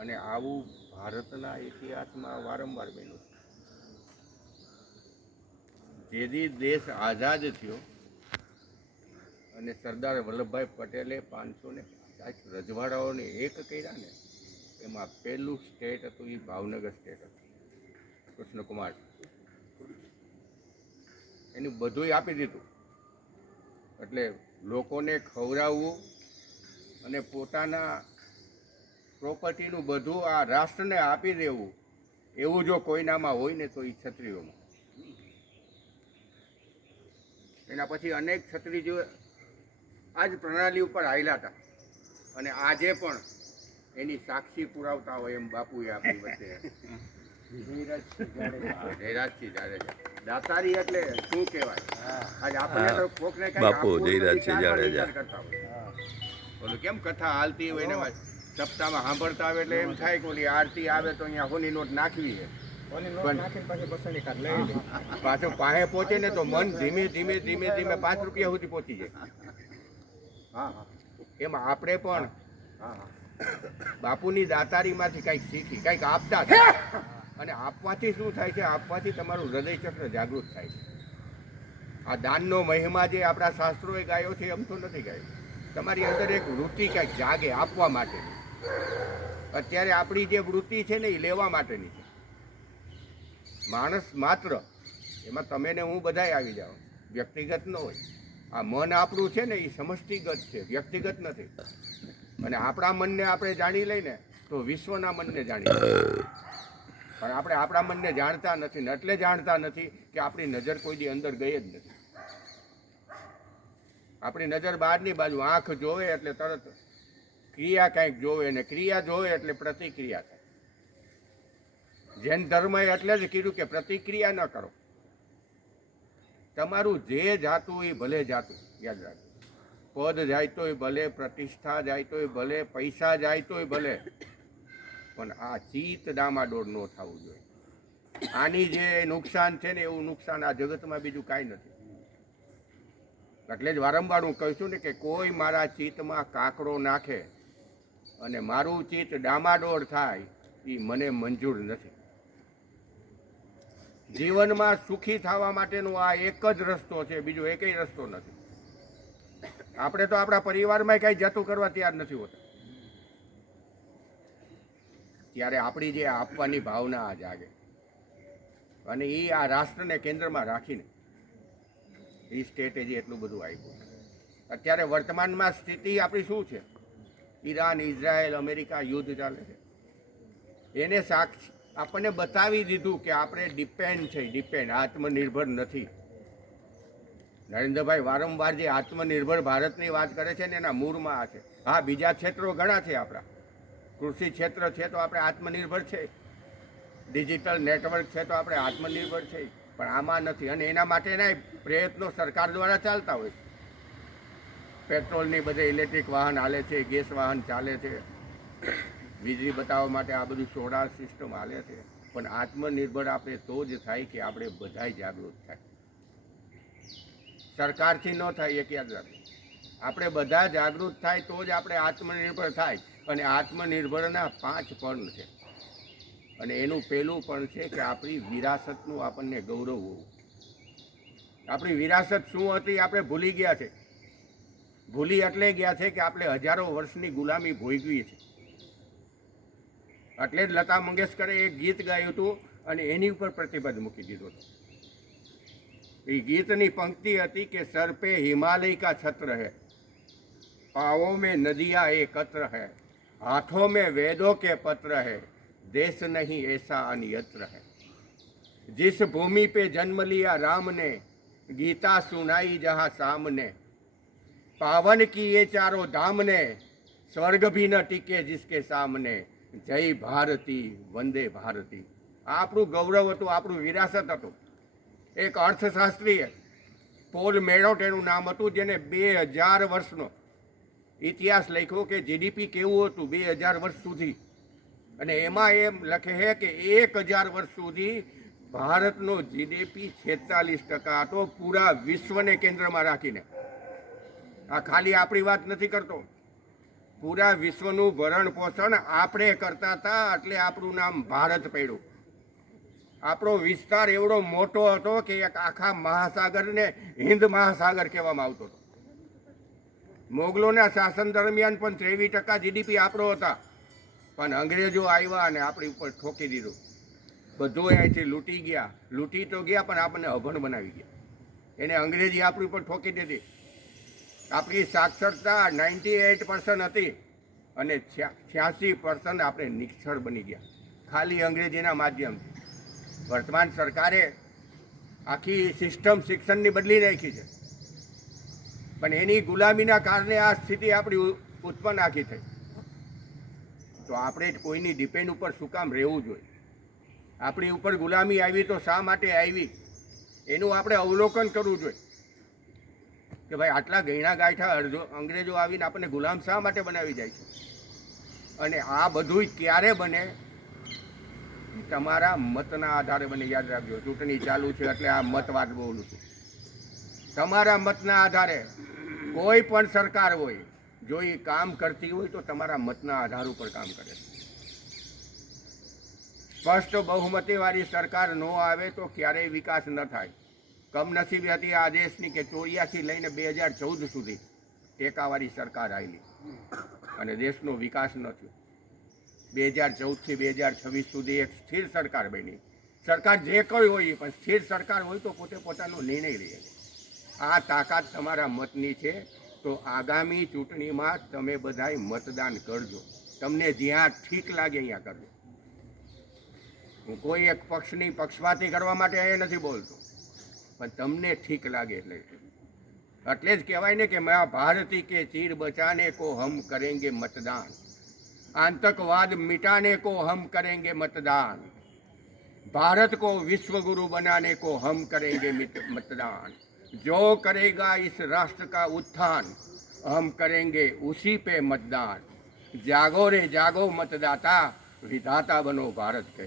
અને આવું ભારતના ઇતિહાસમાં વારંવાર બન્યું. જેથી દેશ આઝાદ થયો અને સરદાર વલ્લભભાઈ પટેલે 550 રજવાડાઓને એક કર્યા ને, એમાં પહેલું સ્ટેટ હતું એ ભાવનગર સ્ટેટ હતું. કૃષ્ણકુમાર એનું બધુંય આપી દીધું. એટલે લોકોને ખવડાવવું અને પોતાના પ્રોપર્ટીનું બધું આ રાષ્ટ્રને આપી દેવું, એવું જો કોઈનામાં હોય ને તો એ ક્ષત્રિયોમાં. એના પછી અનેક ક્ષત્રિયો આ જ પ્રણાલી ઉપર આવેલા હતા અને આજે પણ એની સાક્ષી પુરાવતા હોય એમ બાપુએ આપણી વચ્ચે જયરાજસિંહ જાડેજા દાતારી એટલે શું કહેવાય? આજ આપણે તો કોકને કઈ બાપુ જયરાજસિંહ જાડેજા કરતા હોય. ઓલું કેમ કથા હાલતી હોય ને સપ્તાહમાં સાંભળતા આવે એટલે એમ થાય કે ઓલી આરતી આવે તો અહીંયા હોની નોટ નાખવી છે, પાછો પાસે પહોંચે ને તો મન ધીમે ધીમે ધીમે ધીમે 5 રૂપિયા સુધી પહોંચી જાય. એમાં આપણે પણ બાપુની દાતારીમાંથી કંઈક શીખી કંઈક આપતા થાય. અને આપવાથી શું થાય છે? આપવાથી તમારું હૃદય ચક્ર જાગૃત થાય છે. આ દાનનો મહિમા જે આપણા શાસ્ત્રોએ ગાયો છે એમ તો નથી ગાયો. તમારી અંદર એક વૃત્તિ કંઈક જાગે આપવા માટેની. અત્યારે આપણી જે વૃત્તિ છે ને એ લેવા માટેની છે. માણસ માત્ર એમાં તમે ને હું બધાય આવી જાઓ, વ્યક્તિગત ન હોય. આ મન આપણું છે ને એ સમષ્ટિગત છે, વ્યક્તિગત નથી. અને આપણા મનને આપણે જાણી લઈને તો વિશ્વના મનને જાણી લઈએ. પણ આપણે આપણા મનને જાણતા નથી ને એટલે જાણતા નથી કે આપણી નજર કોઈ દી અંદર ગઈ જ નથી. આપણી નજર બહારની બાજુ, આંખ જોવે એટલે તરત ક્રિયા કંઈક જોવે ને ક્રિયા જોવે એટલે પ્રતિક્રિયા થાય. જૈન ધર્મએ એટલે જ કીધું કે પ્રતિક્રિયા ન કરો. તમારું જે જાતું એ ભલે જાતું, યાદ રાખજો. પદ જાય તોય ભલે, પ્રતિષ્ઠા જાય તોય ભલે, પૈસા જાય તોય ભલે, પણ આ ચિત્ત ડામાડોળ ન થવું જોઈએ. આની જે નુકસાન છે ને એવું નુકસાન આ જગતમાં બીજું કાંઈ નથી. એટલે જ વારંવાર હું કહું છું ને કે કોઈ મારા ચિત્તમાં કાકડો નાખે અને મારું ચિત્ત ડામાડોળ થાય એ મને મંજૂર નથી. જીવનમાં સુખી થવા માટેનો આ એક જ રસ્તો છે, બીજો એકેય રસ્તો નથી. આપણે તો આપણા પરિવારમાં કંઈ જતું કરવા તૈયાર નથી હોતા. ત્યારે આપણી જે આપવાની ભાવના આ જાગે અને એ આ રાષ્ટ્રને કેન્દ્રમાં રાખીને એ સ્ટ્રેટેજી એટલું બધું આપ્યું. અત્યારે વર્તમાનમાં સ્થિતિ આપણી શું છે? ઈરાન, ઇઝરાયલ, અમેરિકા યુદ્ધ ચાલે છે. એને સાક્ષી આપણને બતાવી દીધું કે આપણે ડિપેન્ડ આત્મનિર્ભર નથી. નરેન્દ્રભાઈ વારંવાર જે આત્મનિર્ભર ભારતની વાત કરે છે ને એના મૂળમાં આ છે. હા, બીજા ક્ષેત્રો ઘણા છે આપણા. કૃષિ ક્ષેત્ર છે તો આપણે આત્મનિર્ભર છે, ડિજિટલ નેટવર્ક છે તો આપણે આત્મનિર્ભર છે, પણ આમાં નથી. અને એના માટેના પ્રયત્નો સરકાર દ્વારા ચાલતા હોય. પેટ્રોલની બધે ઇલેક્ટ્રિક વાહન હાલે છે, ગેસ વાહન ચાલે છે, વીજળી બતાવવા માટે આ બધું સોલાર સિસ્ટમ હાલે છે. પણ આત્મનિર્ભર આપણે તો જ થાય કે આપણે બધાય જાગૃત થાય. સરકારથી ન થાય, એક યાદ રાખો. આપણે બધા જાગૃત થાય તો જ આપણે આત્મનિર્ભર થાય. અને આત્મનિર્ભરના 5 પણ છે. અને એનું પહેલું પણ છે કે આપણી વિરાસતનું આપણને ગૌરવ હોવું. આપણી વિરાસત શું હતી આપણે ભૂલી ગયા છે. ભૂલી એટલે ગયા છે કે આપણે હજારો વર્ષની ગુલામી ભોગવી છે. એટલે જ લતા મંગેશકરે એક ગીત ગાયું હતું અને એની ઉપર પ્રતિબંધ મૂકી દીધો હતો. એ ગીતની પંક્તિ હતી કે સર પે હિમાલય કા છત્ર હૈ, पाँवों में नदियाँ एकत्र है, हाथों में वेदों के पत्र है, देश नहीं ऐसा अन्यत्र है. जिस भूमि पे जन्म लिया राम ने, गीता सुनाई जहाँ सामने, पावन की ये चारों धाम ने, स्वर्ग भी न टिके जिसके सामने, जय भारती वंदे भारती. આપણું ગૌરવ હતું, આપણું વિરાસત હતું. એક અર્થશાસ્ત્રીએ પોલ મેળોટ એનું નામ હતું, જેને 2000 વર્ષનો ઇતિહાસ લખ્યો કે જીડીપી કેવું હતું 2000 વર્ષ સુધી. અને એમાં એમ લખે છે કે 1000 વર્ષ સુધી ભારતનો જીડીપી 46% હતો, પૂરા વિશ્વને કેન્દ્રમાં રાખીને. આ ખાલી આપણી વાત નથી કરતો. પૂરા વિશ્વનું ભરણ પોષણ આપણે કરતા હતા, એટલે આપણું નામ ભારત પડ્યું. આપણો વિસ્તાર એવડો મોટો હતો કે એક આખા મહાસાગરને હિન્દ મહાસાગર કહેવામાં આવતો હતો. મોગલોના શાસન દરમિયાન પણ 23% GDP આપણો હતા, પણ અંગ્રેજો આવ્યા અને આપણી ઉપર ઠોકી દીધું. બધું અહીંથી લૂંટી ગયા. લૂંટી તો ગયા પણ આપણને અભણ બનાવી ગયા. એને અંગ્રેજી આપણી ઉપર ઠોકી દીધી. આપણી સાક્ષરતા 98% હતી અને 86% આપણે નિક્ષર બની ગયા, ખાલી અંગ્રેજીના માધ્યમથી. વર્તમાન સરકારે આખી સિસ્ટમ શિક્ષણની બદલી નાખી છે, પણ એની ગુલામીના કારણે આ સ્થિતિ આપણી ઉત્પન્ન આખી થઈ. તો આપણે કોઈની ડિપેન્ડ ઉપર શું કામ રહેવું જોઈએ? આપણી ઉપર ગુલામી આવી તો શા માટે આવી, એનું આપણે અવલોકન કરવું જોઈએ કે ભાઈ આટલા ગયણા ગાંઠા અંગ્રેજો આવીને આપણને ગુલામ શા માટે બનાવી જાય છે. અને આ બધું ક્યારે બને? તમારા મતના આધારે બને. યાદ રાખજો, ચૂંટણી ચાલુ છે એટલે આ મત વાત બોલું છું. તમારા મતના આધારે કોઈ પણ સરકાર હોય, જો એ કામ કરતી હોય તો તમારા મતના આધાર ઉપર કામ કરે. સ્પષ્ટ બહુમતીવાળી સરકાર ન આવે તો ક્યારેય વિકાસ ન થાય. કમનસીબી હતી આ દેશની કે 84 લઈને 2014 સુધી ટેકાવાળી સરકાર આવેલી અને દેશનો વિકાસ ન થયો. 2014થી 2026 સુધી એક સ્થિર સરકાર બની. સરકાર જે કોઈ હોય પણ સ્થિર સરકાર હોય તો પોતે પોતાનો નિર્ણય લે. આ તાકાત તમારા મતની છે. તો આગામી ચૂંટણીમાં તમે બધાય મતદાન કરજો. તમને જ્યાં ઠીક લાગે અહીંયા કરજો. હું કોઈ એક પક્ષની પક્ષપાતી કરવા માટે અહીંયા નથી બોલતો, પણ તમને ઠીક લાગે એટલે જ કહેવાય ને કે મા ભારતી કે ચીર બચાને કો હમ કરેંગે મતદાન, आतंकवाद मिटाने को हम करेंगे मतदान, भारत को विश्व गुरु बनाने को हम करेंगे मतदान, जो करेगा इस राष्ट्र का उत्थान हम करेंगे उसी पे मतदान, जागो रे जागो मतदाता विधाता बनो भारत के.